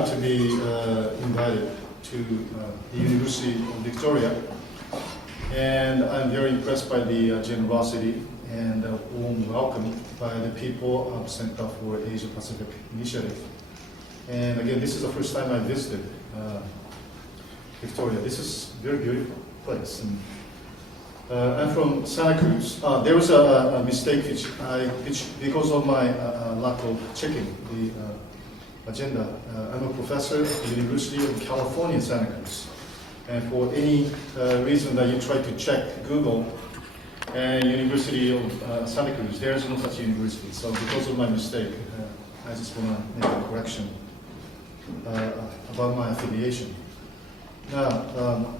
honored to be invited to the University of Victoria, and I'm very impressed by the generosity and warm welcome by the people of Center for Asia Pacific Initiative. And again, this is the first time I visited Victoria. This is a very beautiful place. And, I'm from Santa Cruz. There was a mistake which because of my lack of checking the agenda. I'm a professor at the University of California, Santa Cruz. And for any reason that you try to check Google and University of Santa Cruz, there is no such university. So because of my mistake, I just want to make a correction about my affiliation. Now,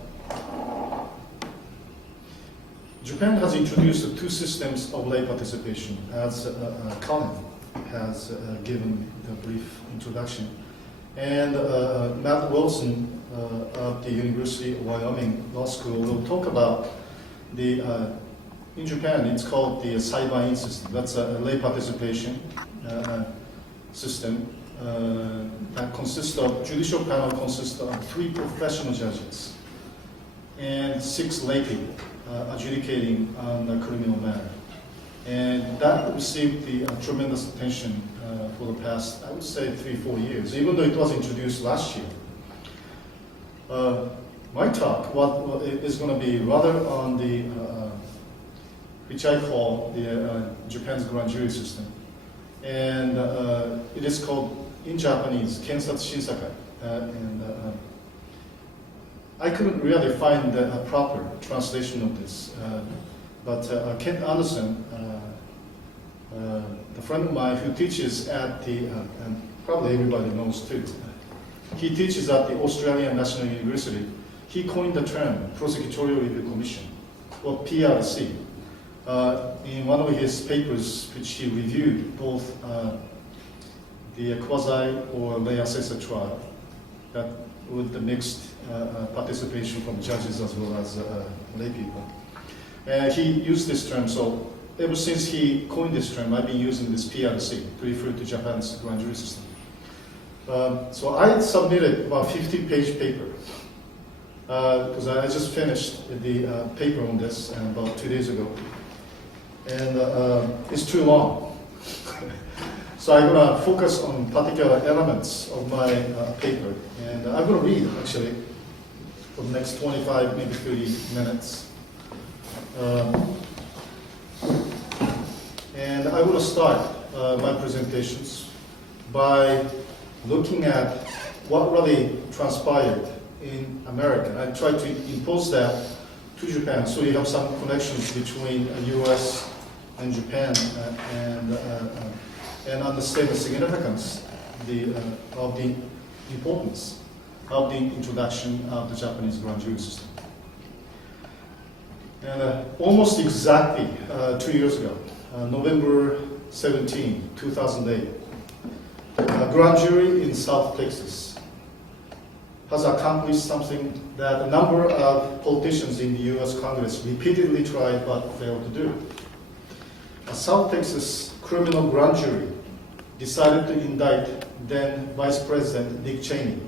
Japan has introduced two systems of lay participation, as Colin has given the brief introduction. And Matt Wilson of the University of Wyoming Law School will talk about the, in Japan, it's called the Saiban-in system. That's a lay participation system that consists of, judicial panel consists of 3 professional judges and 6 lay people adjudicating on a criminal matter. And that received the tremendous attention for the past, I would say, 3-4 years, even though it was introduced last year. My talk is going to be rather on the, which I call the Japan's grand jury system. And it is called, in Japanese, Kensatsu Shinsakai. I couldn't really find a proper translation of this, but Kent Anderson, a friend of mine who teaches at the, and probably everybody knows too, he teaches at the Australian National University. He coined the term Prosecutorial Review Commission, or PRC, in one of his papers which he reviewed both the quasi or lay assessor trial that with the mixed participation from judges as well as lay people. He used this term, so ever since he coined this term, I've been using this PRC to refer to Japan's grand jury system. So I submitted about 50-page paper because I just finished the paper on this about 2 days ago. And it's too long. So I'm going to focus on particular elements of my paper. And I'm going to read, actually, for the next 25, maybe 30 minutes. And I will start my presentations by looking at what really transpired in America. I tried to impose that to Japan, so you have some connections between US and Japan and understand the significance of the importance of the introduction of the Japanese grand jury system. And almost exactly 2 years ago, November 17, 2008, a grand jury in South Texas has accomplished something that a number of politicians in the US Congress repeatedly tried but failed to do. A South Texas criminal grand jury decided to indict then Vice President Dick Cheney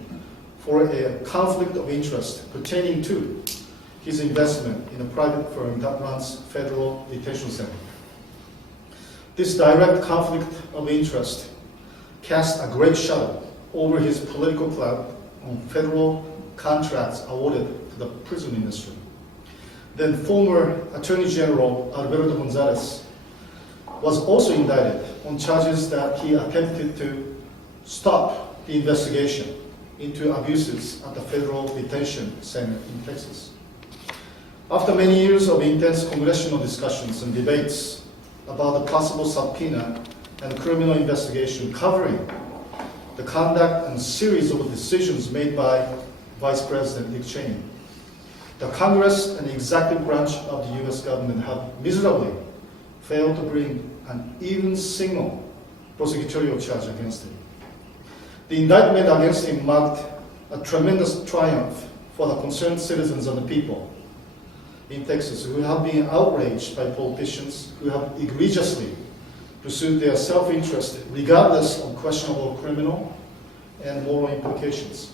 for a conflict of interest pertaining to his investment in a private firm that runs federal detention center. This direct conflict of interest cast a great shadow over his political clout on federal contracts awarded to the prison industry. Then former Attorney General Alberto Gonzalez was also indicted on charges that he attempted to stop the investigation into abuses at the federal detention center in Texas. After many years of intense congressional discussions and debates about the possible subpoena and criminal investigation covering the conduct and series of decisions made by Vice President Dick Cheney, the Congress and the executive branch of the US government have miserably failed to bring an even single prosecutorial charge against him. The indictment against him marked a tremendous triumph for the concerned citizens and the people in Texas who have been outraged by politicians who have egregiously pursued their self-interest regardless of questionable criminal and moral implications.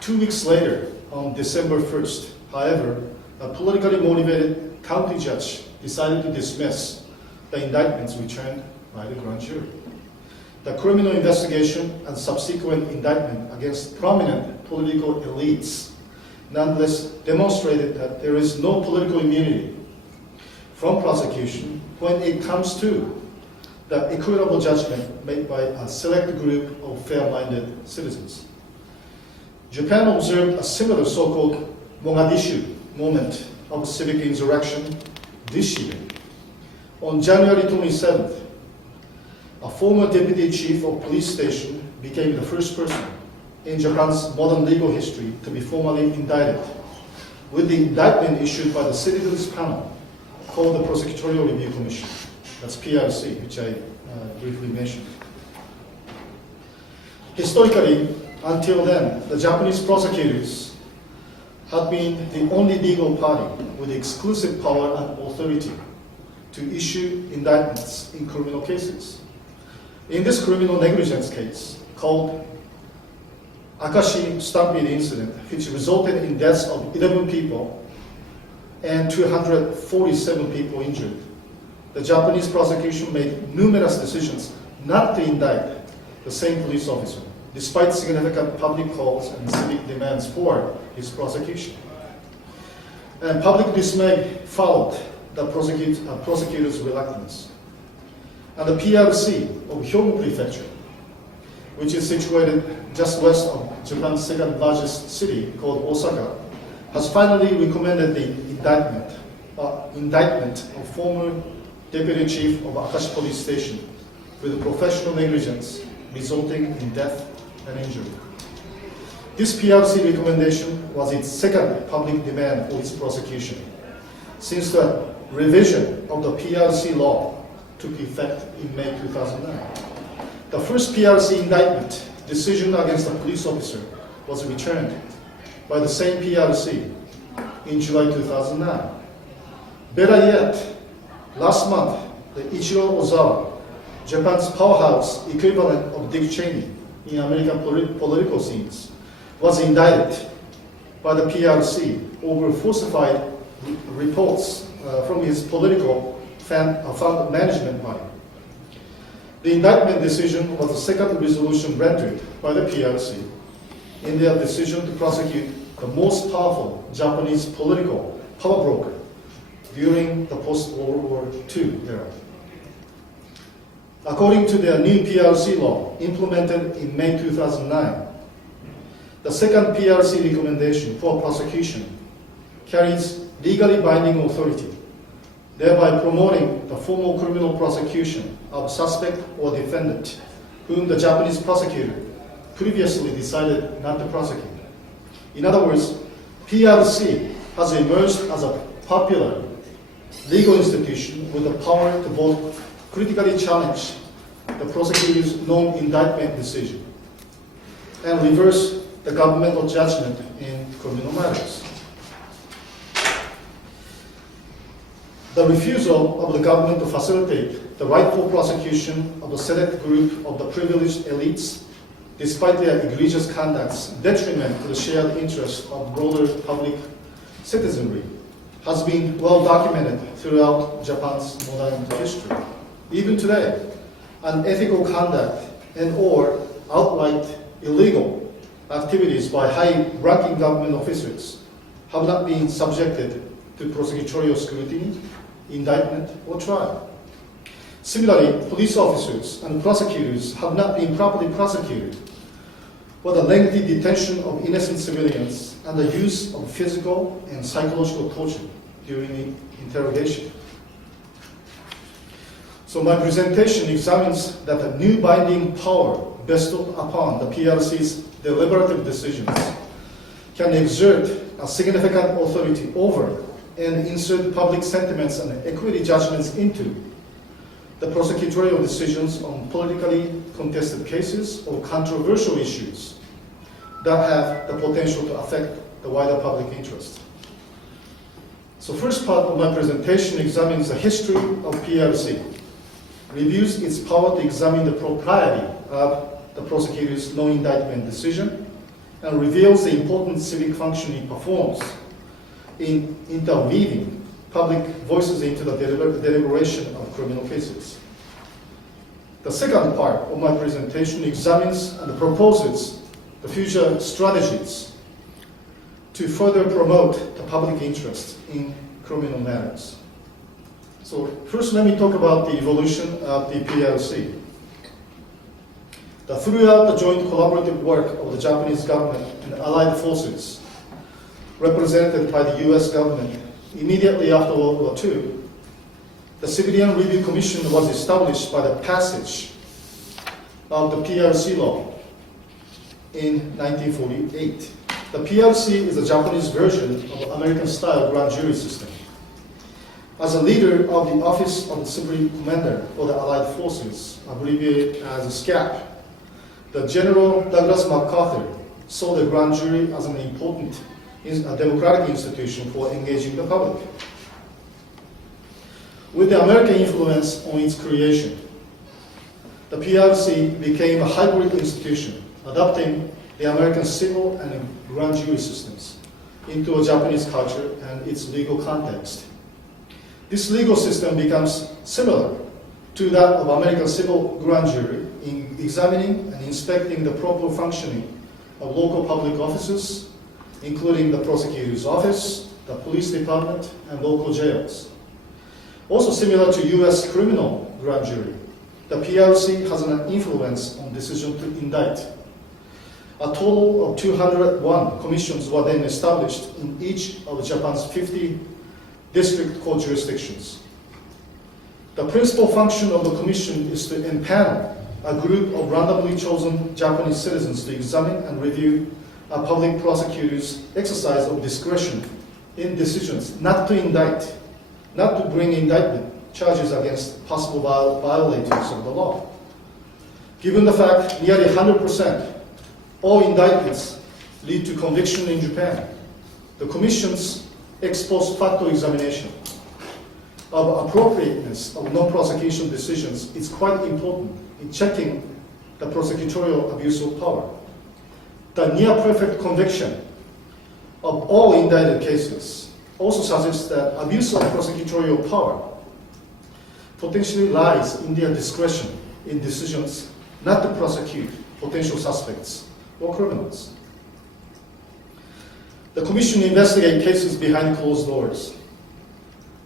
2 weeks later, on December 1st, however, a politically motivated county judge decided to dismiss the indictments returned by the grand jury. The criminal investigation and subsequent indictment against prominent political elites nonetheless demonstrated that there is no political immunity from prosecution when it comes to the equitable judgment made by a select group of fair-minded citizens. Japan observed a similar so-called Mogadishu moment of civic insurrection this year. On January 27th, a former deputy chief of police station became the first person in Japan's modern legal history to be formally indicted, with the indictment issued by the citizens panel called the Prosecutorial Review Commission. That's PRC, which I briefly mentioned. Historically, until then, the Japanese prosecutors had been the only legal party with exclusive power and authority to issue indictments in criminal cases. In this criminal negligence case, called Akashi Stampede incident, which resulted in deaths of 11 people and 247 people injured, the Japanese prosecution made numerous decisions not to indict the same police officer, despite significant public calls and civic demands for his prosecution. And public dismay followed the prosecutor's reluctance. And the PRC of Hyogo Prefecture, which is situated just west of Japan's second largest city called Osaka, has finally recommended the indictment of former deputy chief of Akashi Police Station with professional negligence resulting in death and injury. This PRC recommendation was its second public demand for its prosecution since the revision of the PRC law took effect in May 2009. The first PRC indictment decision against a police officer was returned by the same PRC in July 2009. Better yet, last month, the Ichiro Ozawa, Japan's powerhouse equivalent of Dick Cheney in American political scenes, was indicted by the PRC over falsified reports from his political fund management body. The indictment decision was the second resolution rendered by the PRC in their decision to prosecute the most powerful Japanese political power broker during the post-World War II era. According to their new PRC law implemented in May 2009, the second PRC recommendation for prosecution carries legally binding authority, thereby promoting the formal criminal prosecution of suspect or defendant whom the Japanese prosecutor previously decided not to prosecute. In other words, PRC has emerged as a popular legal institution with the power to both critically challenge the prosecutor's non-indictment decision and reverse the governmental judgment in criminal matters. The refusal of the government to facilitate the rightful prosecution of a select group of the privileged elites, despite their egregious conduct's detriment to the shared interest of broader public citizenry, has been well documented throughout Japan's modern history. Even today, unethical conduct and or outright illegal activities by high-ranking government officers have not been subjected to prosecutorial scrutiny, indictment, or trial. Similarly, police officers and prosecutors have not been properly prosecuted for the lengthy detention of innocent civilians and the use of physical and psychological torture during the interrogation. So my presentation examines that the new binding power bestowed upon the PRC's deliberative decisions can exert a significant authority over and insert public sentiments and equity judgments into the prosecutorial decisions on politically contested cases or controversial issues that have the potential to affect the wider public interest. So first part of my presentation examines the history of PRC, reviews its power to examine the propriety of the prosecutor's no-indictment decision and reveals the important civic function it performs in interweaving public voices into the deliberation of criminal cases. The second part of my presentation examines and proposes the future strategies to further promote the public interest in criminal matters. So first let me talk about the evolution of the PRC. Throughout the joint collaborative work of the Japanese government and allied forces, represented by the US government immediately after World War II, the Civilian Review Commission was established by the passage of the PRC law in 1948. The PRC is a Japanese version of American-style grand jury system. As a leader of the Office of the Supreme Commander for the Allied Forces, abbreviated as SCAP, the General Douglas MacArthur saw the grand jury as an important democratic institution for engaging the public. With the American influence on its creation, the PRC became a hybrid institution, adopting the American civil and grand jury systems into a Japanese culture and its legal context. This legal system becomes similar to that of American civil grand jury in examining and inspecting the proper functioning of local public offices, including the prosecutor's office, the police department, and local jails. Also similar to US criminal grand jury, the PRC has an influence on decision to indict. A total of 201 commissions were then established in each of Japan's 50 district court jurisdictions. The principal function of the commission is to empanel a group of randomly chosen Japanese citizens to examine and review a public prosecutor's exercise of discretion in decisions not to indict, not to bring indictment charges against possible violators of the law. Given the fact nearly 100% all indictments lead to conviction in Japan, the Commission's ex post facto examination of appropriateness of non-prosecution decisions is quite important in checking the prosecutorial abuse of power. The near-perfect conviction of all indicted cases also suggests that abuse of prosecutorial power potentially lies in their discretion in decisions not to prosecute potential suspects or criminals. The Commission investigates cases behind closed doors.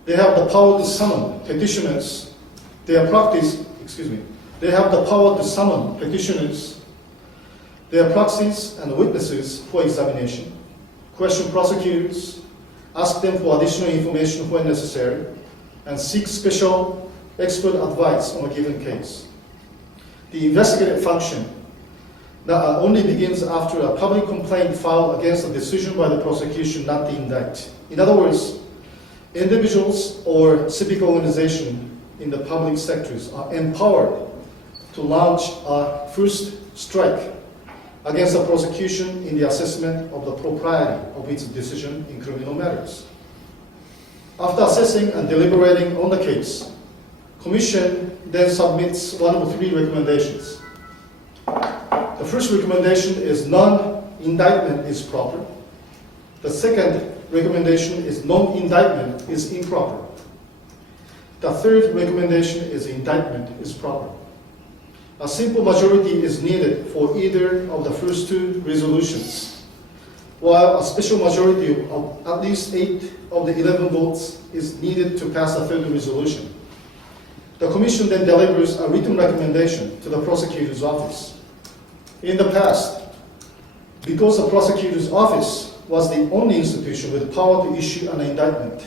They have the power to summon petitioners. They have the power to summon petitioners, their proxies and witnesses for examination, question prosecutors, ask them for additional information when necessary, and seek special expert advice on a given case. The investigative function only begins after a public complaint filed against a decision by the prosecution not to indict. In other words, individuals or civic organizations in the public sectors are empowered to launch a first strike against the prosecution in the assessment of the propriety of its decision in criminal matters. After assessing and deliberating on the case, Commission then submits one of three recommendations. The first recommendation is non-indictment is proper. The second recommendation is non-indictment is improper. The third recommendation is indictment is proper. A simple majority is needed for either of the first two resolutions, while a special majority of at least 8 of the 11 votes is needed to pass a third resolution. The Commission then delivers a written recommendation to the prosecutor's office. In the past, because the prosecutor's office was the only institution with power to issue an indictment,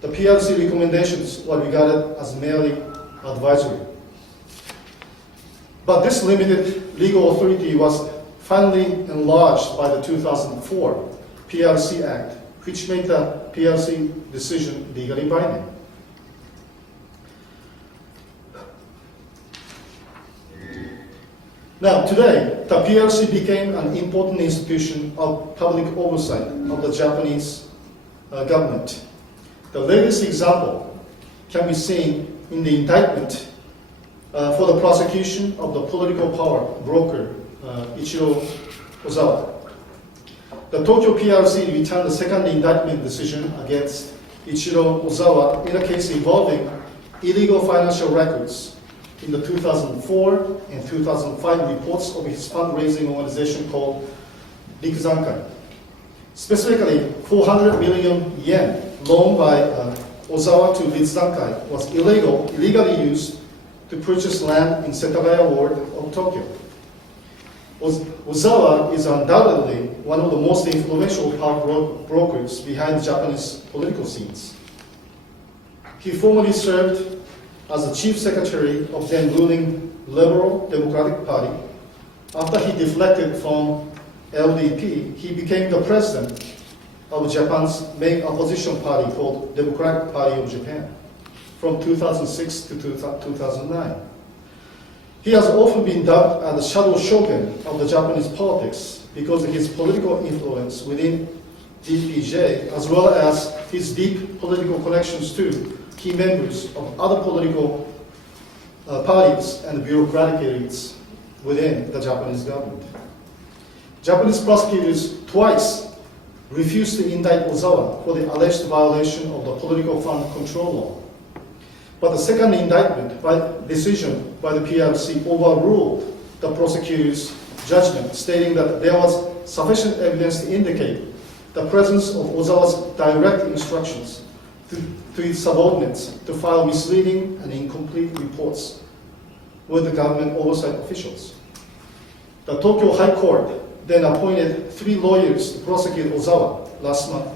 the PRC recommendations were regarded as merely advisory. But this limited legal authority was finally enlarged by the 2004 PRC Act, which made the PRC decision legally binding. Now, today, the PRC became an important institution of public oversight of the Japanese government. The latest example can be seen in the indictment for the prosecution of the political power broker Ichiro Ozawa. The Tokyo PRC returned the second indictment decision against Ichiro Ozawa in a case involving illegal financial records in the 2004 and 2005 reports of his fundraising organization called Rikuzankai. Specifically, 400 million yen loaned by Ozawa to Rikuzankai was illegally used to purchase land in Setagaya ward of Tokyo. Ozawa is undoubtedly one of the most influential power brokers behind Japanese political scenes. He formerly served as the chief secretary of then ruling Liberal Democratic Party. After he deflected from LDP, he became the president of Japan's main opposition party called Democratic Party of Japan from 2006 to 2009. He has often been dubbed as the shadow shogun of the Japanese politics because of his political influence within DPJ, as well as his deep political connections to key members of other political parties and bureaucratic elites within the Japanese government. Japanese prosecutors twice refused to indict Ozawa for the alleged violation of the political fund control law. But the second indictment decision by the PRC overruled the prosecutor's judgment, stating that there was sufficient evidence to indicate the presence of Ozawa's direct instructions to his subordinates to file misleading and incomplete reports with the government oversight officials. The Tokyo High Court then appointed 3 lawyers to prosecute Ozawa last month,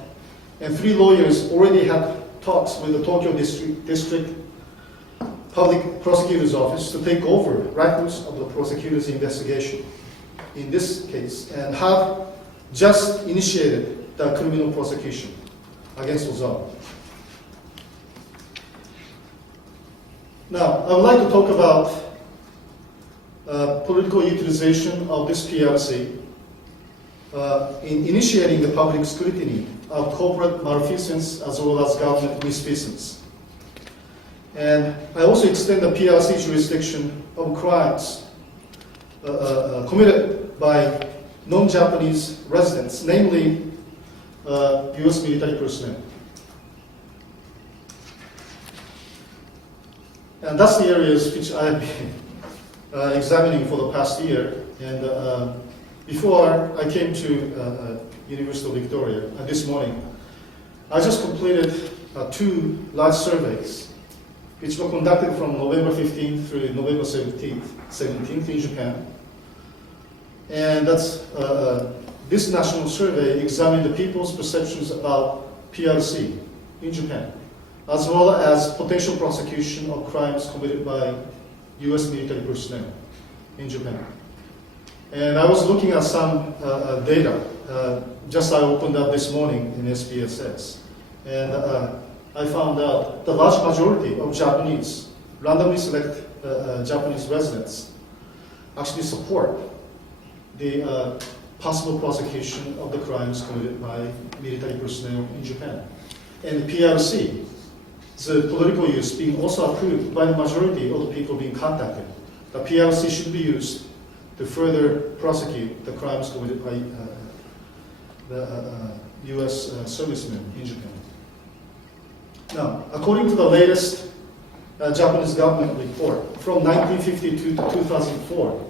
and 3 lawyers already had talks with the Tokyo District Public Prosecutor's Office to take over records of the prosecutor's investigation in this case, and have just initiated the criminal prosecution against Ozawa. Now, I would like to talk about political utilization of this PRC in initiating the public scrutiny of corporate malfeasance as well as government misfeasance. And I also extend the PRC jurisdiction of crimes committed by non-Japanese residents, namely U.S. military personnel. And that's the areas which I have been examining for the past year. And before I came to University of Victoria this morning, I just completed 2 large surveys which were conducted from November 15th through November 17th in Japan. And that's this national survey examined the people's perceptions about PRC in Japan, as well as potential prosecution of crimes committed by U.S. military personnel in Japan. And I was looking at some data, just I opened up this morning in SPSS, and I found out the large majority of Japanese, randomly select Japanese residents, actually support the possible prosecution of the crimes committed by military personnel in Japan. And the PRC, the political use being also approved by the majority of the people being contacted. The PRC should be used to further prosecute the crimes committed by the U.S. servicemen in Japan. Now, according to the latest Japanese government report, from 1952 to 2004,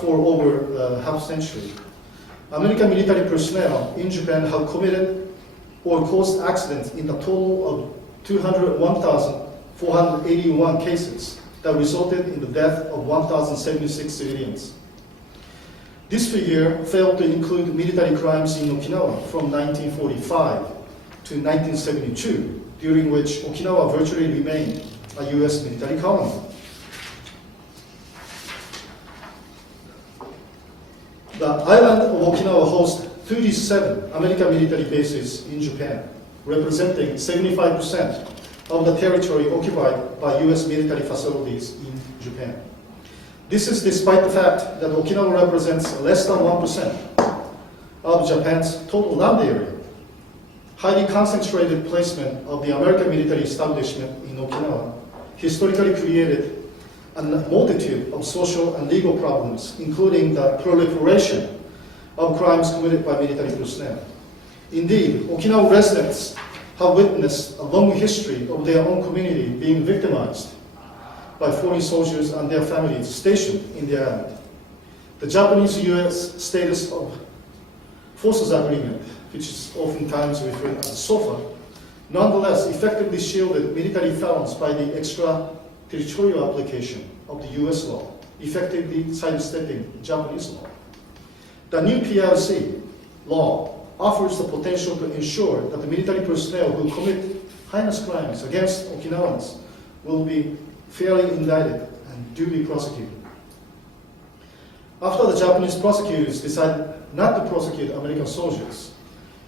for over half a century, American military personnel in Japan have committed or caused accidents in a total of 201,481 cases that resulted in the death of 1,076 civilians. This figure failed to include military crimes in Okinawa from 1945 to 1972, during which Okinawa virtually remained a U.S. military colony. The island of Okinawa hosts 37 American military bases in Japan, representing 75% of the territory occupied by U.S. military facilities in Japan. This is despite the fact that Okinawa represents less than 1% of Japan's total land area. Highly concentrated placement of the American military establishment in Okinawa historically created a multitude of social and legal problems, including the proliferation of crimes committed by military personnel. Indeed, Okinawa residents have witnessed a long history of their own community being victimized by foreign soldiers and their families stationed in the island. The Japanese-US status of forces agreement, which is oftentimes referred as SOFA, nonetheless effectively shielded military felons by the extraterritorial application of the US law, effectively sidestepping Japanese law. The new PRC law offers the potential to ensure that the military personnel who commit heinous crimes against Okinawans will be fairly indicted and duly prosecuted. After the Japanese prosecutors decided not to prosecute American soldiers,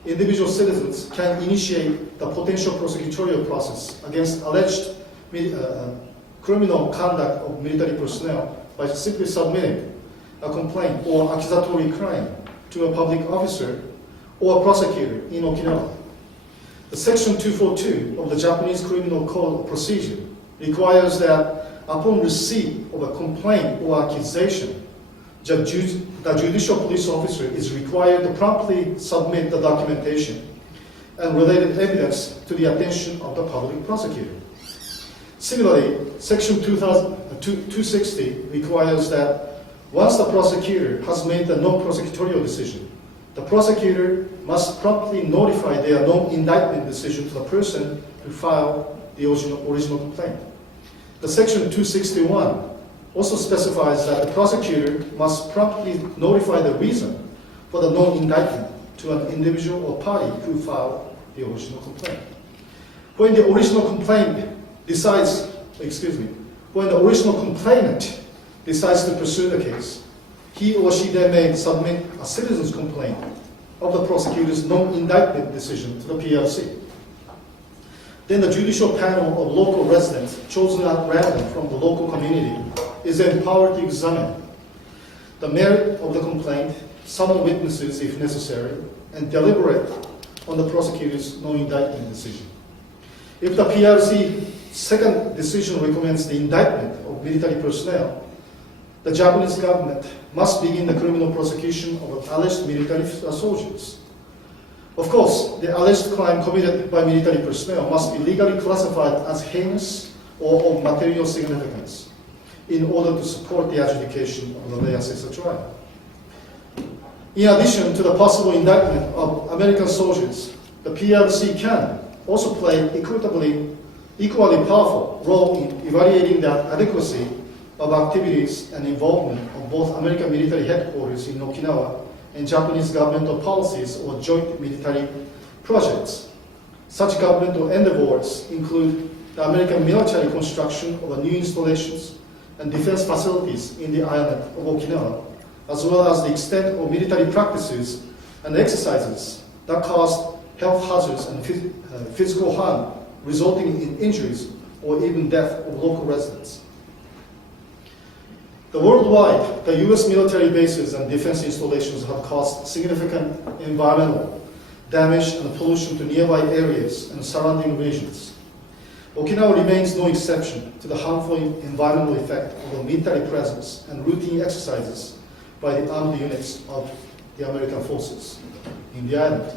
individual citizens can initiate the potential prosecutorial process against alleged criminal conduct of military personnel by simply submitting a complaint or accusatory crime to a public officer or a prosecutor in Okinawa. The Section 242 of the Japanese Criminal Code of Procedure requires that upon receipt of a complaint or accusation, the judicial police officer is required to promptly submit the documentation and related evidence to the attention of the public prosecutor. Similarly, Section 260 requires that once the prosecutor has made the non-prosecutorial decision, the prosecutor must promptly notify their non-indictment decision to the person who filed the original complaint. The Section 261 also specifies that the prosecutor must promptly notify the reason for the non-indictment to an individual or party who filed the original complaint. When the original complainant decides to pursue the case, he or she then may submit a citizen's complaint of the prosecutor's non-indictment decision to the PRC. Then the judicial panel of local residents, chosen at random from the local community, is empowered to examine the merit of the complaint, summon witnesses if necessary, and deliberate on the prosecutor's non-indictment decision. If the PRC second decision recommends the indictment of military personnel, the Japanese government must begin the criminal prosecution of alleged military soldiers. Of course, the alleged crime committed by military personnel must be legally classified as heinous or of material significance in order to support the adjudication of the lay assessor trial. In addition to the possible indictment of American soldiers, the PRC can also play equally powerful role in evaluating the adequacy of activities and involvement of both American military headquarters in Okinawa and Japanese governmental policies or joint military projects. Such governmental endeavors include the American military construction of new installations and defense facilities in the island of Okinawa, as well as the extent of military practices and exercises that cause health hazards and physical harm resulting in injuries or even death of local residents. Worldwide, the U.S. military bases and defense installations have caused significant environmental damage and pollution to nearby areas and surrounding regions. Okinawa remains no exception to the harmful environmental effect of the military presence and routine exercises by the armed units of the American forces in the island.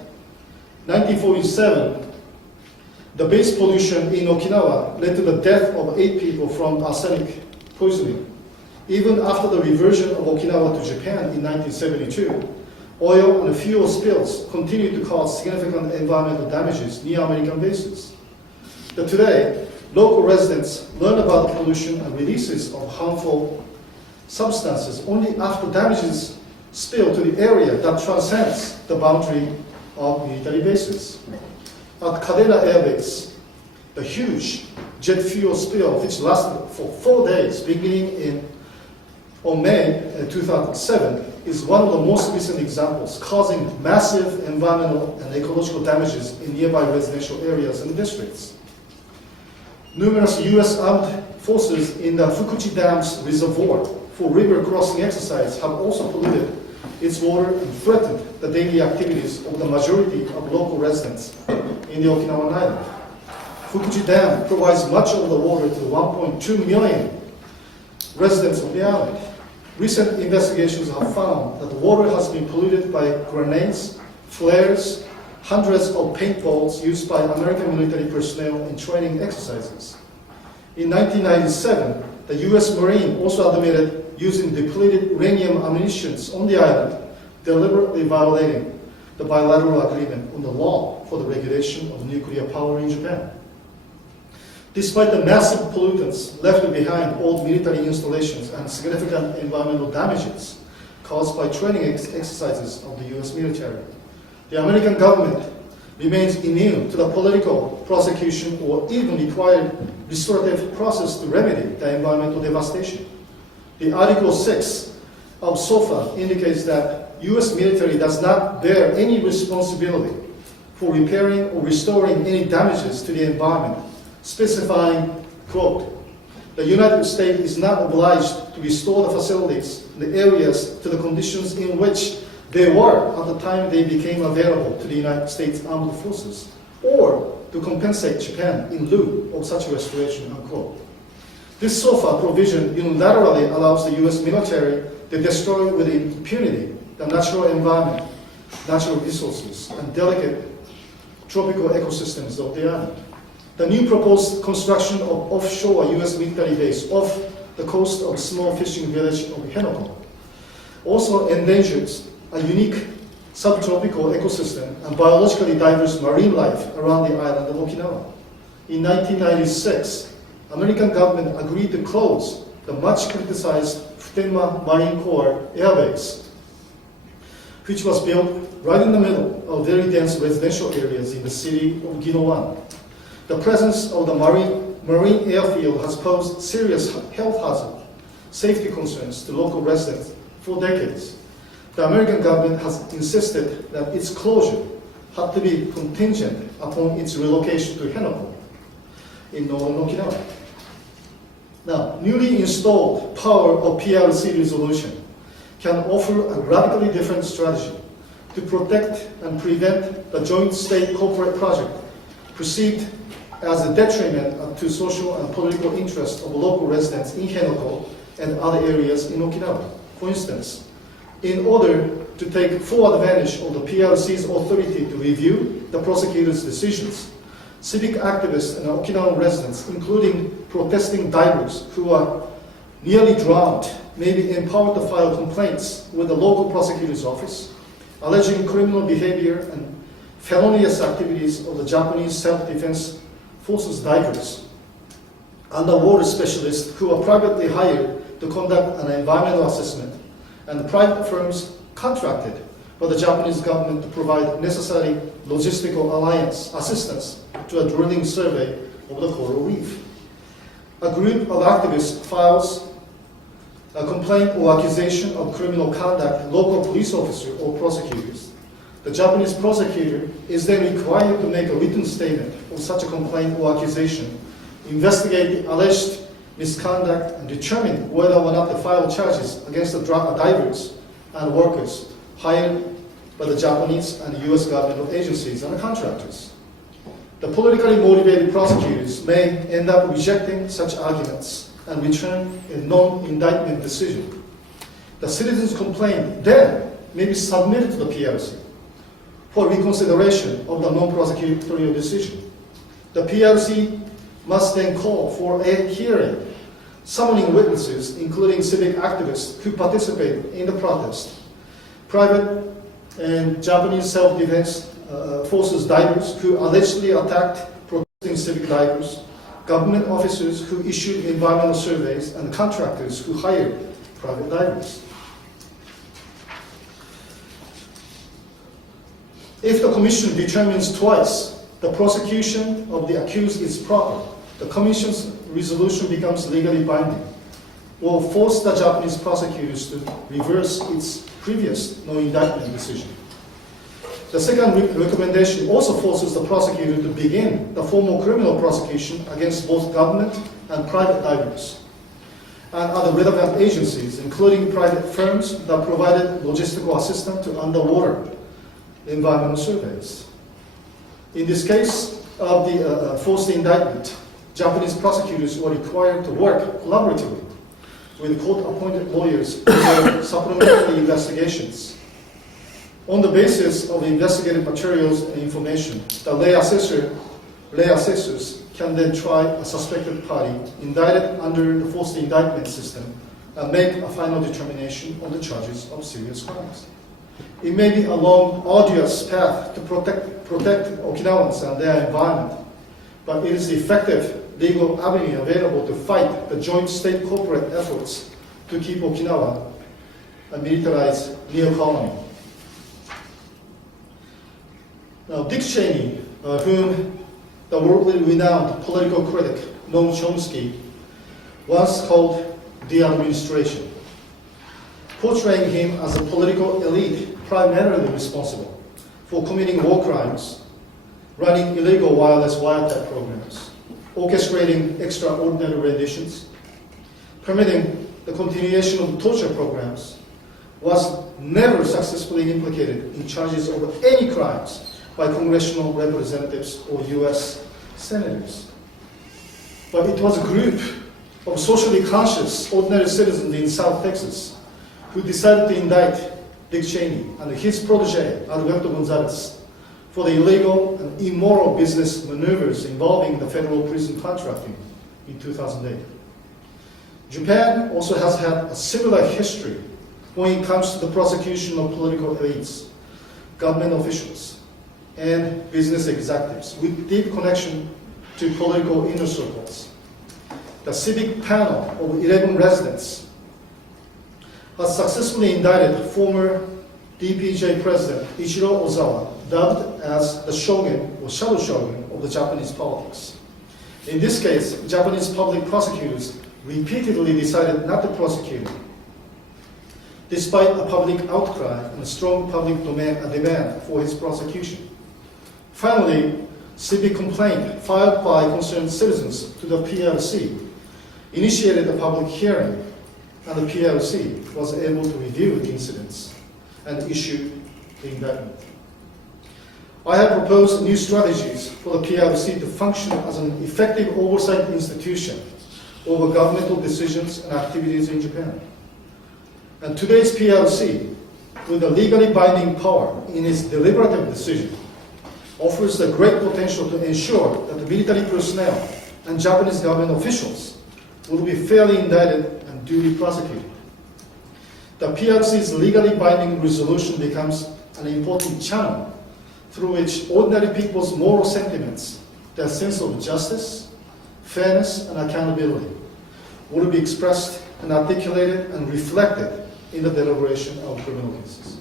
1947, the base pollution in Okinawa led to the death of 8 people from arsenic poisoning. Even after the reversion of Okinawa to Japan in 1972, oil and fuel spills continued to cause significant environmental damages near American bases. But today, local residents learn about the pollution and releases of harmful substances only after damages spill to the area that transcends the boundary of military bases. At Kadena Air Base, the huge jet fuel spill, which lasted for 4 days, beginning on May 2007, is one of the most recent examples, causing massive environmental and ecological damages in nearby residential areas and districts. Numerous U.S. armed forces in the Fukuchi Dam's reservoir for river crossing exercise have also polluted its water and threatened the daily activities of the majority of local residents in the Okinawan island. Fukuchi Dam provides much of the water to 1.2 million residents of the island. Recent investigations have found that the water has been polluted by grenades, flares, hundreds of paintballs used by American military personnel in training exercises. In 1997, the U.S. Marine also admitted using depleted uranium ammunition on the island, deliberately violating the bilateral agreement on the law for the regulation of nuclear power in Japan. Despite the massive pollutants left behind old military installations and significant environmental damages caused by training exercises of the U.S. military, the American government remains immune to the political prosecution or even required restorative process to remedy the environmental devastation. The Article 6 of SOFA indicates that U.S. military does not bear any responsibility for repairing or restoring any damages to the environment, specifying, quote, the United States is not obliged to restore the facilities, the areas, to the conditions in which they were at the time they became available to the United States Armed Forces, or to compensate Japan in lieu of such restoration, unquote. This SOFA provision unilaterally allows the U.S. military to destroy with impunity the natural environment, natural resources, and delicate tropical ecosystems of the island. The new proposed construction of offshore U.S. military base off the coast of the small fishing village of Henoko also endangers a unique subtropical ecosystem and biologically diverse marine life around the island of Okinawa. In 1996, American government agreed to close the much criticized Futenma Marine Corps Air Base, which was built right in the middle of very dense residential areas in the city of Ginowan. The presence of the marine airfield has posed serious health hazard, safety concerns to local residents for decades. The American government has insisted that its closure had to be contingent upon its relocation to Henoko in northern Okinawa. Now, newly installed power of PRC resolution can offer a radically different strategy to protect and prevent the joint state-corporate project perceived as a detriment to social and political interests of local residents in Henoko and other areas in Okinawa. For instance, in order to take full advantage of the PRC's authority to review the prosecutor's decisions, civic activists and Okinawan residents, including protesting divers who are nearly drowned, may be empowered to file complaints with the local prosecutor's office, alleging criminal behavior and felonious activities of the Japanese self-defense forces divers, underwater specialists who are privately hired to conduct an environmental assessment, and private firms contracted by the Japanese government to provide necessary logistical assistance to a drilling survey of the coral reef. A group of activists files a complaint or accusation of criminal conduct, local police officer or prosecutors. The Japanese prosecutor is then required to make a written statement of such a complaint or accusation, investigate the alleged misconduct, and determine whether or not to file charges against the divers and workers hired by the Japanese and U.S. governmental agencies and contractors. The politically motivated prosecutors may end up rejecting such arguments and return a non-indictment decision. The citizen's complaint then may be submitted to the PRC for reconsideration of the non-prosecutorial decision. The PRC must then call for a hearing, summoning witnesses, including civic activists who participated in the protest, private and Japanese self-defense forces divers who allegedly attacked protesting civic divers, government officers who issued environmental surveys, and contractors who hired private divers. If the Commission determines twice the prosecution of the accused is proper, the Commission's resolution becomes legally binding, will force the Japanese prosecutors to reverse its previous no-indictment decision. The second recommendation also forces the prosecutor to begin the formal criminal prosecution against both government and private divers and other relevant agencies, including private firms that provided logistical assistance to underwater environmental surveys. In this case of the forced indictment, Japanese prosecutors were required to work collaboratively with court-appointed lawyers for their supplementary investigations. On the basis of investigative materials and information, the lay assessors can then try a suspected party indicted under the false indictment system and make a final determination on the charges of serious crimes. It may be a long, arduous path to protect Okinawans and their environment, but it is the effective legal avenue available to fight the joint state corporate efforts to keep Okinawa a militarized neo-colony. Now, Dick Cheney, whom the worldly renowned political critic Noam Chomsky once called the administration, portraying him as a political elite primarily responsible for committing war crimes, running illegal wireless wiretap programs, orchestrating extraordinary renditions, permitting the continuation of torture programs, was never successfully implicated in charges of any crimes by congressional representatives or U.S. senators. But it was a group of socially conscious, ordinary citizens in South Texas who decided to indict Dick Cheney and his protege, Alberto Gonzalez, for the illegal and immoral business maneuvers involving the federal prison contracting in 2008. Japan also has had a similar history when it comes to the prosecution of political elites, government officials, and business executives with deep connection to political inner circles. The civic panel of 11 residents has successfully indicted former DPJ President Ichiro Ozawa, dubbed as the shogun or shadow shogun of the Japanese politics. In this case, Japanese public prosecutors repeatedly decided not to prosecute him, despite a public outcry and a strong public demand for his prosecution. Finally, civic complaint filed by concerned citizens to the PLC initiated a public hearing, and the PLC was able to review the incidents and issue the indictment. I have proposed new strategies for the PLC to function as an effective oversight institution over governmental decisions and activities in Japan. And today's PLC, with a legally binding power in its deliberative decision, offers the great potential to ensure that the military personnel and Japanese government officials will be fairly indicted and duly prosecuted. The PLC's legally binding resolution becomes an important channel through which ordinary people's moral sentiments, their sense of justice, fairness, and accountability will be expressed and articulated and reflected in the deliberation of criminal cases.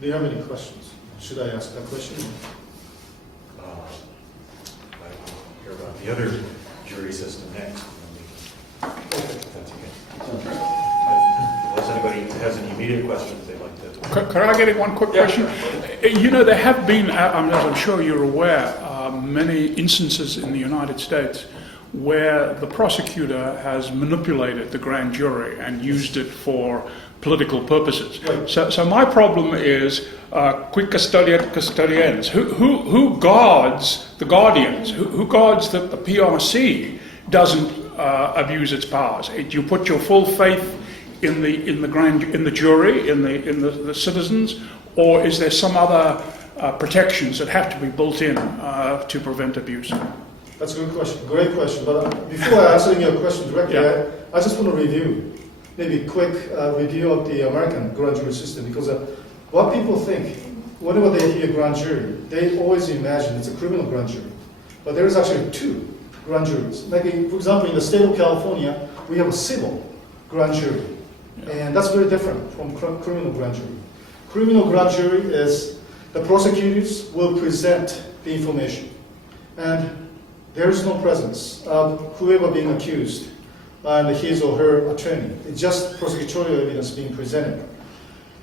Do you have any questions? Should I ask that question? I will hear about the other jury system next. If that's okay. Unless anybody has any immediate questions they'd like to... Could I get in one quick question? You know, there have been, as I'm sure you're aware, many instances in the United States where the prosecutor has manipulated the grand jury and used it for political purposes. Right. So my problem is, quid custodians, who guards the guardians? Who guards that the PRC doesn't abuse its powers? Do you put your full faith in the jury, in the citizens, or is there some other protections that have to be built in to prevent abuse? That's a good question, great question. But before answering your question directly, Yeah. I just want to review, maybe a quick review of the American grand jury system, because what people think, whenever they hear grand jury, they always imagine it's a criminal grand jury. But there is actually two grand juries. Like, for example, in the state of California, we have a civil grand jury. And that's very different from criminal grand jury. Criminal grand jury is the prosecutors will present the information, and there is no presence of whoever being accused and his or her attorney. It's just prosecutorial evidence being presented.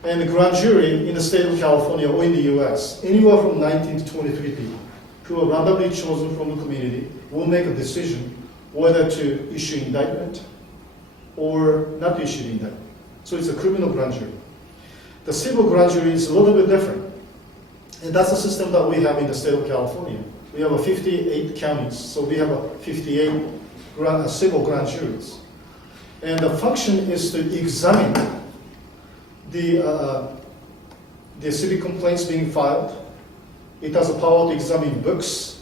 And the grand jury in the state of California or in the US, anywhere from 19 to 23 people who are randomly chosen from the community will make a decision whether to issue indictment or not to issue the indictment. So it's a criminal grand jury. The civil grand jury is a little bit different. And that's the system that we have in the state of California. We have 58 counties, so we have 58 civil grand juries. And the function is to examine the civic complaints being filed. It has the power to examine books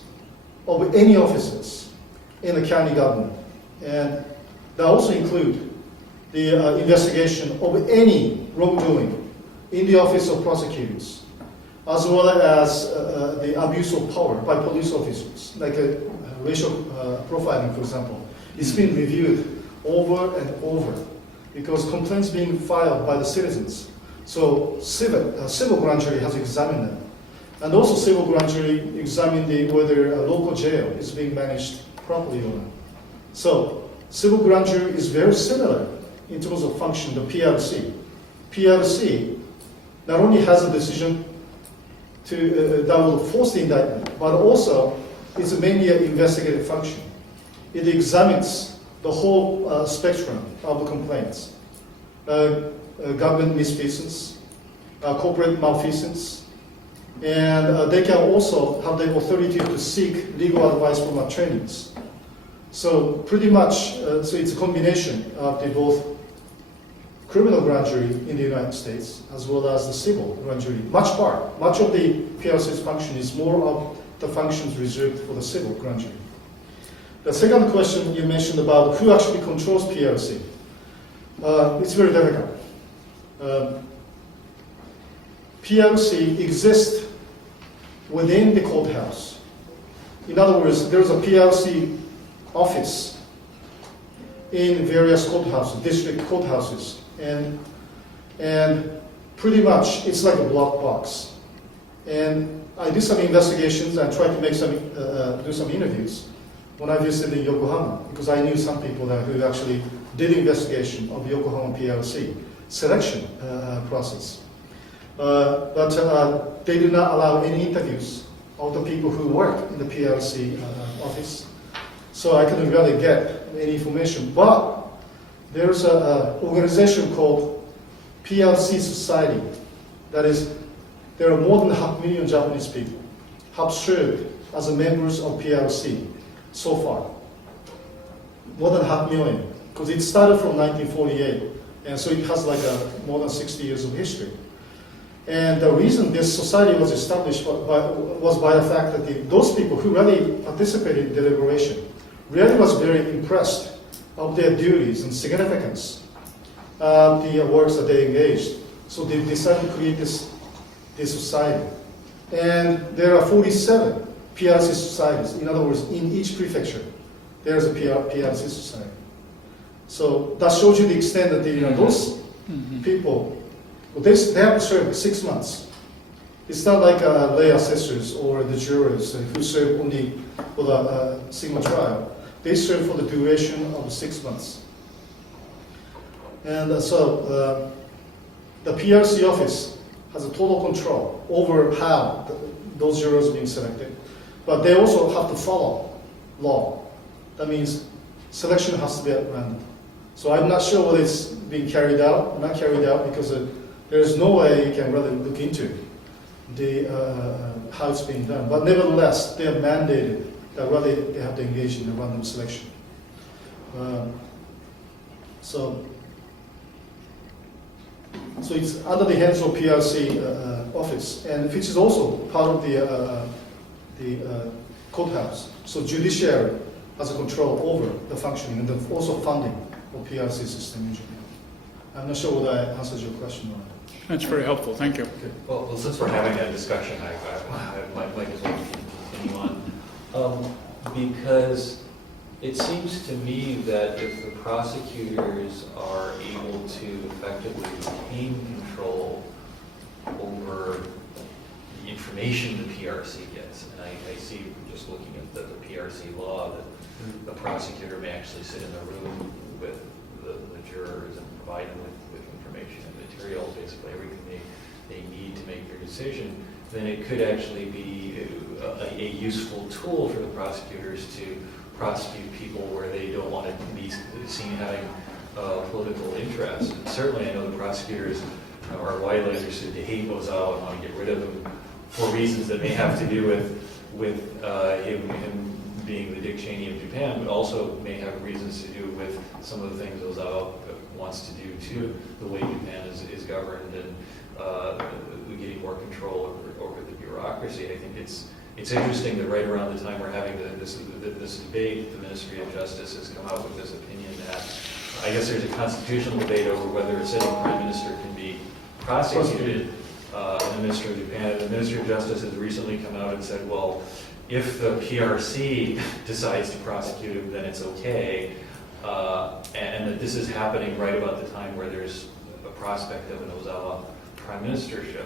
of any officers in the county government. And that also include the investigation of any wrongdoing in the office of prosecutors, as well as the abuse of power by police officers, like racial profiling, for example. It's been reviewed over and over because complaints being filed by the citizens. So civil grand jury has examined them. And also civil grand jury examined whether a local jail is being managed properly or not. So civil grand jury is very similar in terms of function to PRC. PRC not only has a decision that will force the indictment, but also it's mainly an investigative function. It examines the whole spectrum of the complaints. Government misfeasance, corporate malfeasance, and they can also have the authority to seek legal advice from attorneys. So pretty much, so it's a combination of the both criminal grand jury in the United States as well as the civil grand jury. Much of the PRC's function is more of the functions reserved for the civil grand jury. The second question you mentioned about who actually controls PRC. It's very difficult. PRC exists within the courthouse. In other words, there's a PRC office in various courthouses, district courthouses, and pretty much it's like a block box. And I did some investigations and tried to make do some interviews when I visited Yokohama, because I knew some people who actually did investigation of Yokohama PRC selection process. But they did not allow any interviews of the people who work in the PRC office. So I couldn't really get any information. But there's an organization called PRC Society. That is, there are more than 500,000 Japanese people have served as members of PRC so far. More than 500,000, because it started from 1948, and so it has like more than 60 years of history. And the reason this society was established was by the fact that those people who really participated in deliberation really was very impressed of their duties and significance of the works that they engaged. So they decided to create this society. And there are 47 PRC societies. In other words, in each prefecture, there's a PRC society. So that shows you the extent that those people, they have to serve 6 months. It's not like lay assessors or the jurors who serve only for the single trial. They serve for the duration of 6 months. And so the PRC office has a total control over how those jurors are being selected. But they also have to follow law. That means selection has to be at random. So I'm not sure whether it's being carried out or not carried out, because there's no way you can really look into how it's being done. But nevertheless, they are mandated that really they have to engage in a random selection. So it's under the hands of PRC office, and which is also part of the courthouse. So judiciary has a control over the functioning and also funding of PRC system in Japan. I'm not sure whether I answered your question or not. That's very helpful. Thank you. Okay. Well, since we're having that discussion, I might as well continue on. Because it seems to me that if the prosecutors are able to effectively retain control over the information the PRC gets, and I see just looking at the PRC law that the prosecutor may actually sit in the room with the jurors and provide them with information and materials, basically everything they need to make their decision, then it could actually be a useful tool for the prosecutors to prosecute people where they don't want to be seen having political interest. And certainly I know the prosecutors are widely understood to hate Ozawa and want to get rid of him for reasons that may have to do with him being the Dick Cheney of Japan, but also may have reasons to do with some of the things Ozawa wants to do to the way Japan is governed and getting more control over the bureaucracy. I think it's interesting that right around the time we're having this debate, the Ministry of Justice has come out with this opinion that I guess there's a constitutional debate over whether a sitting prime minister can be prosecuted in the Ministry of Japan. The Ministry of Justice has recently come out and said, well, if the PRC decides to prosecute him, then it's okay, and that this is happening right about the time where there's a prospect of an Ozawa prime ministership.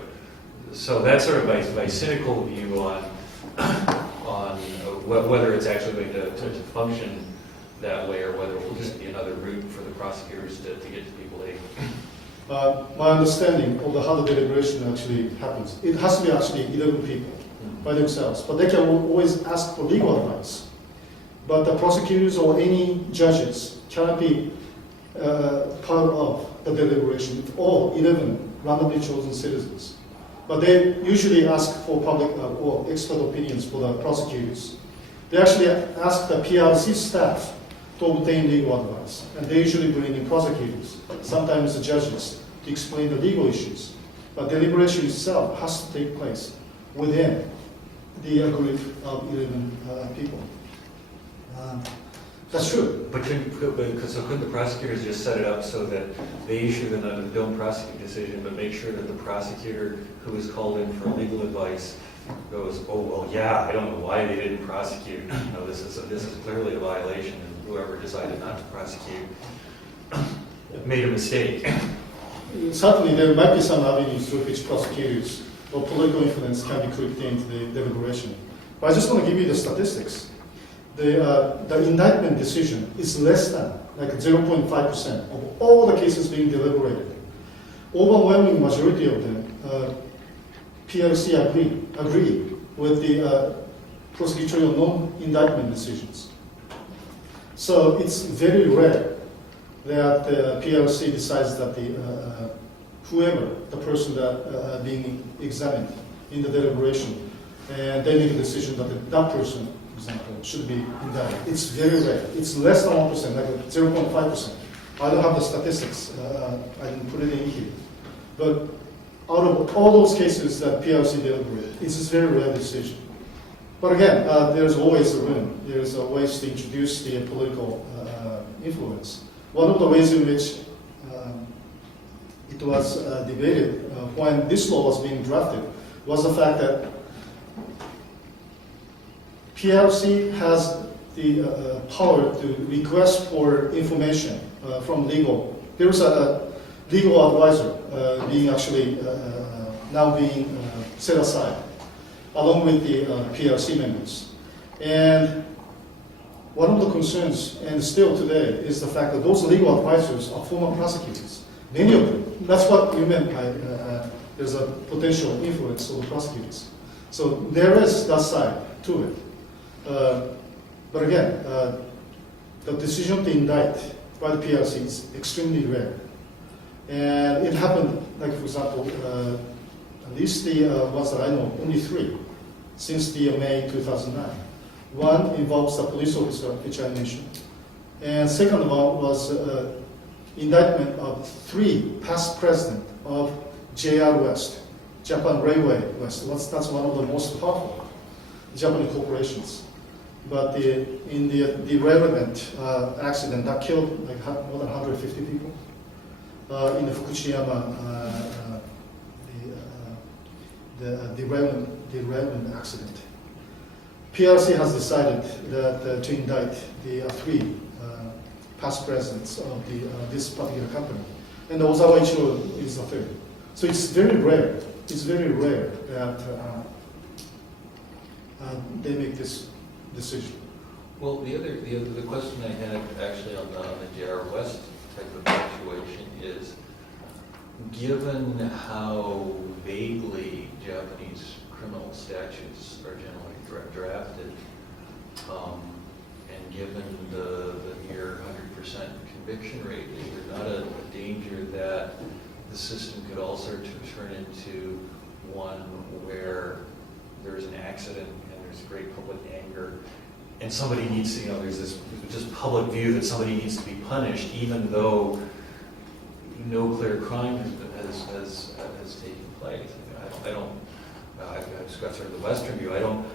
So that's sort of my cynical view on whether it's actually going to function that way or whether it will just be another route for the prosecutors to get to people aid. My understanding of how the deliberation actually happens, it has to be actually 11 people by themselves, but they can always ask for legal advice. But the prosecutors or any judges cannot be part of the deliberation with all 11 randomly chosen citizens. But they usually ask for public or expert opinions for the prosecutors. They actually ask the PRC staff to obtain legal advice, and they usually bring in prosecutors, sometimes the judges, to explain the legal issues. But deliberation itself has to take place within the group of 11 people. That's true. But couldn't the prosecutors just set it up so that they issue the don't prosecute decision, but make sure that the prosecutor who is called in for legal advice goes, oh well, yeah, I don't know why they didn't prosecute. No, this is clearly a violation, and whoever decided not to prosecute made a mistake. Certainly, there might be some avenues through which prosecutors or political influence can be clipped into the deliberation. But I just want to give you the statistics. The indictment decision is less than like 0.5% of all the cases being deliberated. Overwhelming majority of them, PRC agree with the prosecutorial non-indictment decisions. So it's very rare that the PRC decides that whoever, the person that being examined in the deliberation, and they make a decision that that person, for example, should be indicted. It's very rare. It's less than 1%, like 0.5%. I don't have the statistics. I didn't put it in here. But out of all those cases that PRC deliberated, it's a very rare decision. But again, there's always a room. There's ways to introduce the political influence. One of the ways in which it was debated when this law was being drafted was the fact that PRC has the power to request for information from legal. There was a legal advisor being actually now being set aside, along with the PRC members. And one of the concerns, and still today, is the fact that those legal advisors are former prosecutors. Many of them. That's what you meant by there's a potential influence over prosecutors. So there is that side to it. But again, the decision to indict by the PRC is extremely rare. And it happened, like for example, at least the ones that I know, only 3 since the May 2009. One involves the police officer, which I mentioned. And second one was indictment of 3 past presidents of JR West, Japan Railway West. That's one of the most powerful Japanese corporations. But in the derailment accident that killed like more than 150 people in the Fukushima the derailment accident. PRC has decided that to indict the 3 past presidents of this particular company, and Ozawa Ichiro is the 3rd. So it's very rare. It's very rare that they make this decision. Well, the question I had actually on the JR West type of situation is, given how vaguely Japanese criminal statutes are generally drafted, and given the near 100% conviction rate, is there not a danger that the system could also turn into one where there's an accident and there's great public anger, and somebody needs to, there's this just public view that somebody needs to be punished, even though no clear crime has taken place. I've just got sort of the Western view. I don't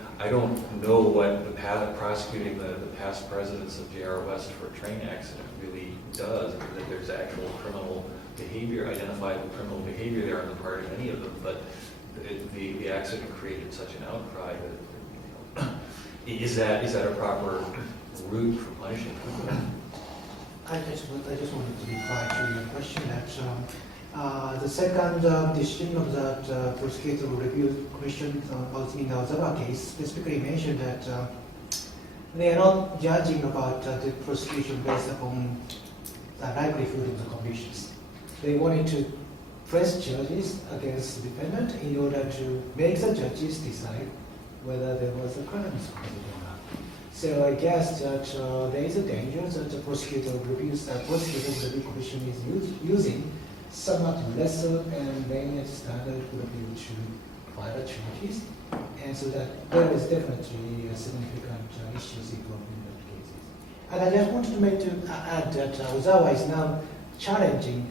know what prosecuting the past presidents of J.R. West for a train accident really does. That there's actual criminal behavior, identifiable criminal behavior there on the part of any of them, but the accident created such an outcry that is that a proper route for punishing people? I just wanted to reply to your question that the second decision of that prosecutor review commission in the Ozawa case specifically mentioned that they are not judging about the prosecution based upon the likelihood of the convictions. They wanted to press charges against the defendant in order to make the judges decide whether there was a crime committed or not. So I guess that there is a danger that the prosecutor's review commission is using somewhat lesser and lenient standard review to file charges, and so that there is definitely a significant issues involved in that cases. And I just wanted to add that Ozawa is now challenging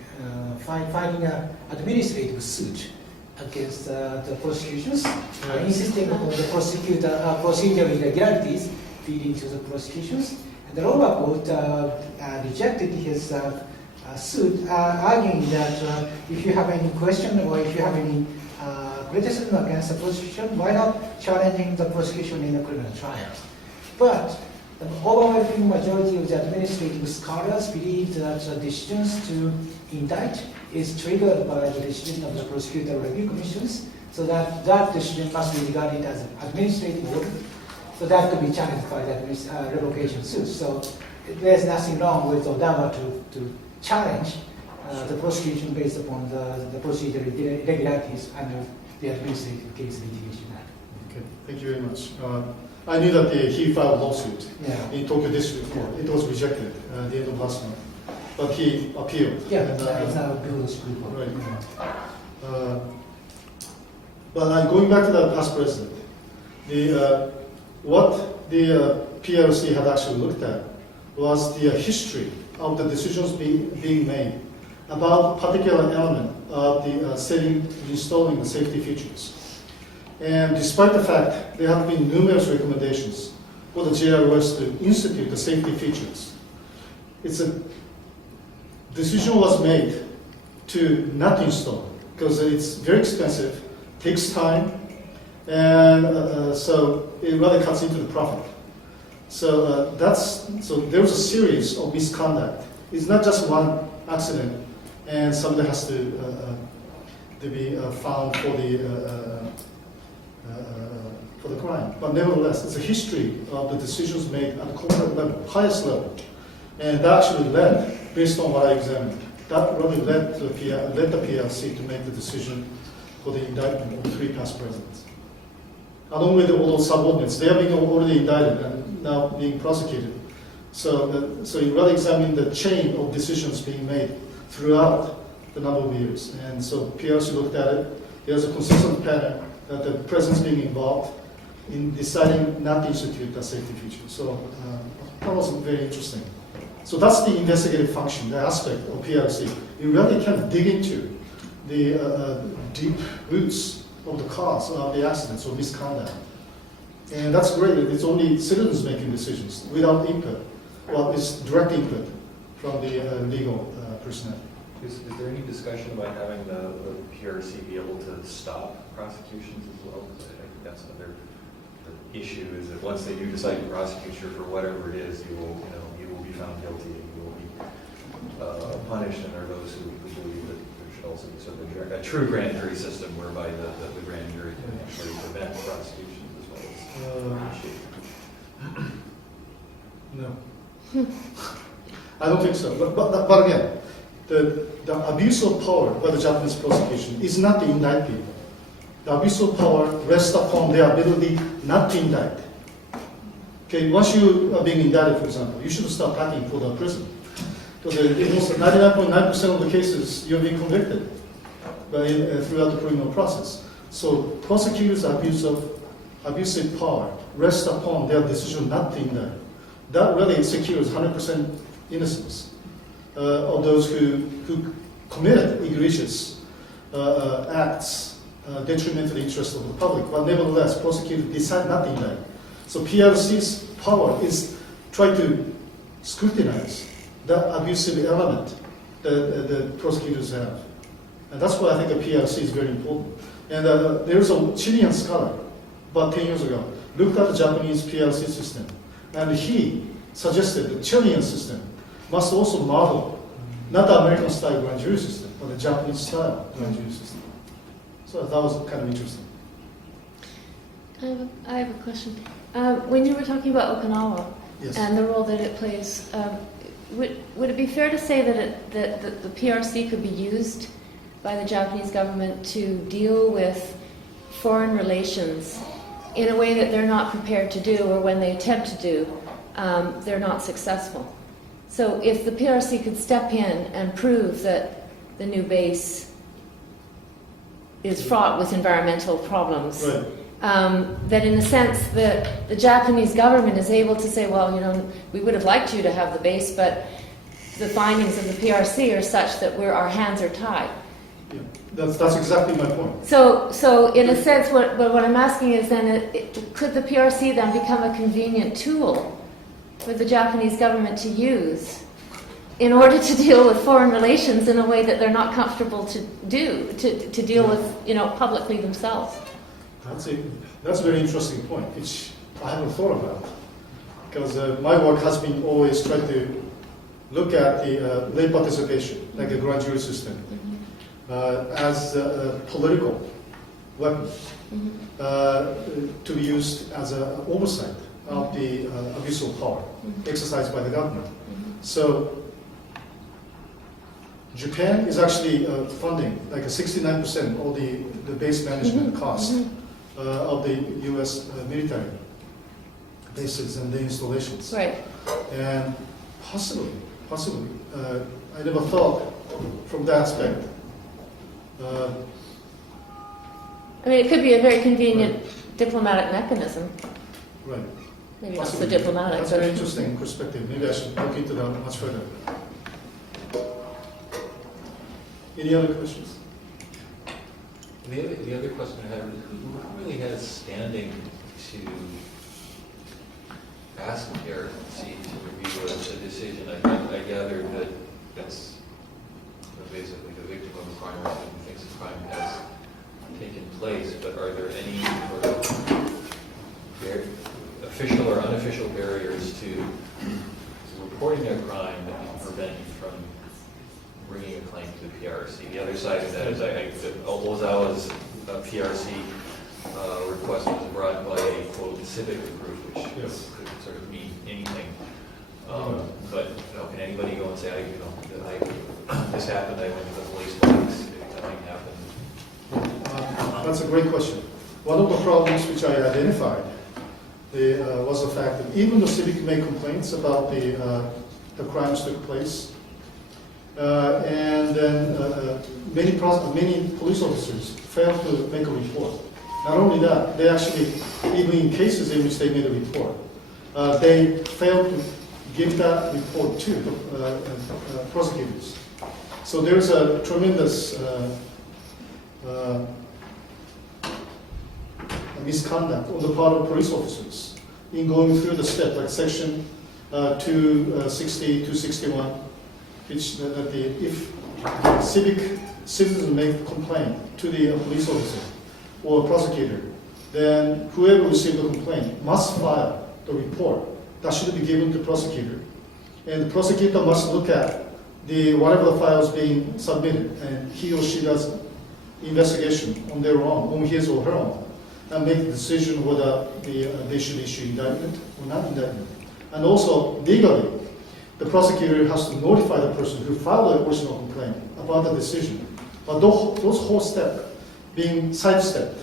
filing an administrative suit against the prosecutions, insisting upon the procedural irregularities leading to the prosecutions. And the lower court rejected his suit, arguing that if you have any question or if you have any criticism against the prosecution, why not challenging the prosecution in a criminal trial? But the overwhelming majority of the administrative scholars believe that the decisions to indict is triggered by the decision of the prosecutor review commissions, so that decision must be regarded as an administrative order, so that could be challenged by the revocation suit. So there's nothing wrong with Ozawa to challenge the prosecution based upon the procedural irregularities under the Administrative Case Litigation Act. Okay, thank you very much. I knew that he filed a lawsuit in Tokyo District Court. It was rejected at the end of last month, but he appealed. Yeah, it's now before the Supreme Court. Right. But going back to the past president, what the PLC had actually looked at was the history of the decisions being made about a particular element of the installing the safety features. And despite the fact there have been numerous recommendations for the JRS to institute the safety features, decision was made to not install because it's very expensive, takes time, and so it rather cuts into the profit. So there was a series of misconduct. It's not just one accident, and somebody has to be found for the crime. But nevertheless, it's a history of the decisions made at the corporate level, highest level, and that actually led, based on what I examined, that really led the PLC to make the decision for the indictment of 3 past presidents. Along with all those subordinates, they are being already indicted and now being prosecuted. So you really examine the chain of decisions being made throughout the number of years. And so PLC looked at it. There's a consistent pattern that the president's being involved in deciding not to institute the safety feature. So that was very interesting. So that's the investigative function, the aspect of PLC. You really can dig into the deep roots of the cause of the accidents or misconduct. And that's great. It's only citizens making decisions without input. Well, it's direct input from the legal personnel. Is there any discussion about having the PRC be able to stop prosecutions as well? Because I think that's another issue, is that once they do decide to prosecute you for whatever it is, you will be found guilty and you will be punished. And there are those who believe that there should also be sort of a true grand jury system whereby the grand jury can actually prevent prosecutions as well as No. I don't think so. But again, the abuse of power by the Japanese prosecution is not to indict people. The abuse of power rests upon their ability not to indict. Okay, once you are being indicted, for example, you should start packing for the prison. Because almost 99.9% of the cases you're being convicted throughout the criminal process. So prosecutors' abusive power rests upon their decision not to indict. That really secures 100% innocence of those who committed egregious acts detrimental to the interest of the public. But nevertheless, prosecutors decide not to indict. So PRC's power is try to scrutinize the abusive element that the prosecutors have. And that's why I think a PRC is very important. And there's a Chilean scholar about 10 years ago looked at the Japanese PRC system, and he suggested the Chilean system must also model not the American style grand jury system, but the Japanese style grand jury system. So that was kind of interesting. I have a question. When you were talking about Okinawa Yes. and the role that it plays, would it be fair to say that the PRC could be used by the Japanese government to deal with foreign relations in a way that they're not prepared to do, or when they attempt to do, they're not successful? So if the PRC could step in and prove that the new base is fraught with environmental problems, Right. that in a sense the Japanese government is able to say, well, we would have liked you to have the base, but the findings of the PRC are such that our hands are tied. Yeah. That's exactly my point. So in a sense, what I'm asking is then, could the PRC then become a convenient tool for the Japanese government to use in order to deal with foreign relations in a way that they're not comfortable to do, to deal with, publicly themselves? That's a very interesting point, which I haven't thought about. Because my work has been always trying to look at the lay participation, like a grand jury system, as a political weapon to be used as an oversight of the abuse of power exercised by the government. So Japan is actually funding like a 69% of the base management cost of the U.S. Military bases and the installations. Right. And possibly, I never thought from that aspect. It could be a very convenient diplomatic mechanism. Right. Maybe not so Possibly. diplomatic. That's a but very interesting perspective. Maybe I should look into that much further. Any other questions? The other question I had was, who really has standing to ask the PRC to review a decision? I gather that that's basically the victim of a crime or someone who thinks a crime has taken place, but are there any sort of official or unofficial barriers to reporting a crime that can prevent you from bringing a claim to the PRC? The other side of that is Ozawa's PRC request was brought by a, quote, civic group, which could sort of mean anything. But can anybody go and say, this happened, I went to the police box, nothing happened? That's a great question. One of the problems which I identified was the fact that even though civic made complaints about the crimes took place, and then many police officers failed to make a report. Not only that, they actually, even in cases in which they made a report, they failed to give that report to the prosecutors. So there's a tremendous misconduct on the part of police officers in going through the step, like section 260, 261, which if civic citizens make a complaint to the police officer or prosecutor, then whoever received the complaint must file the report. That should be given to the prosecutor. And the prosecutor must look at whatever the files being submitted, and he or she does investigation on their own, on his or her own, and make a decision whether they should issue indictment or not indictment. And also, legally, the prosecutor has to notify the person who filed the original complaint about the decision. But those whole steps being sidestepped,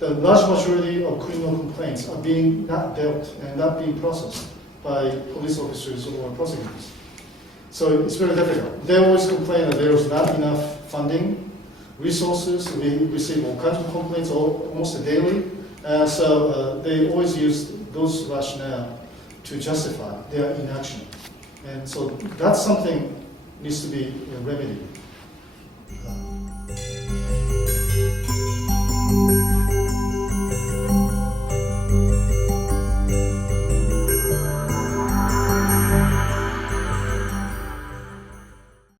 the large majority of criminal complaints are being not dealt and not being processed by police officers or prosecutors. So it's very difficult. They always complain that there is not enough funding, resources. We receive all kinds of complaints almost daily. So they always use those rationale to justify their inaction. And so that's something needs to be remedied.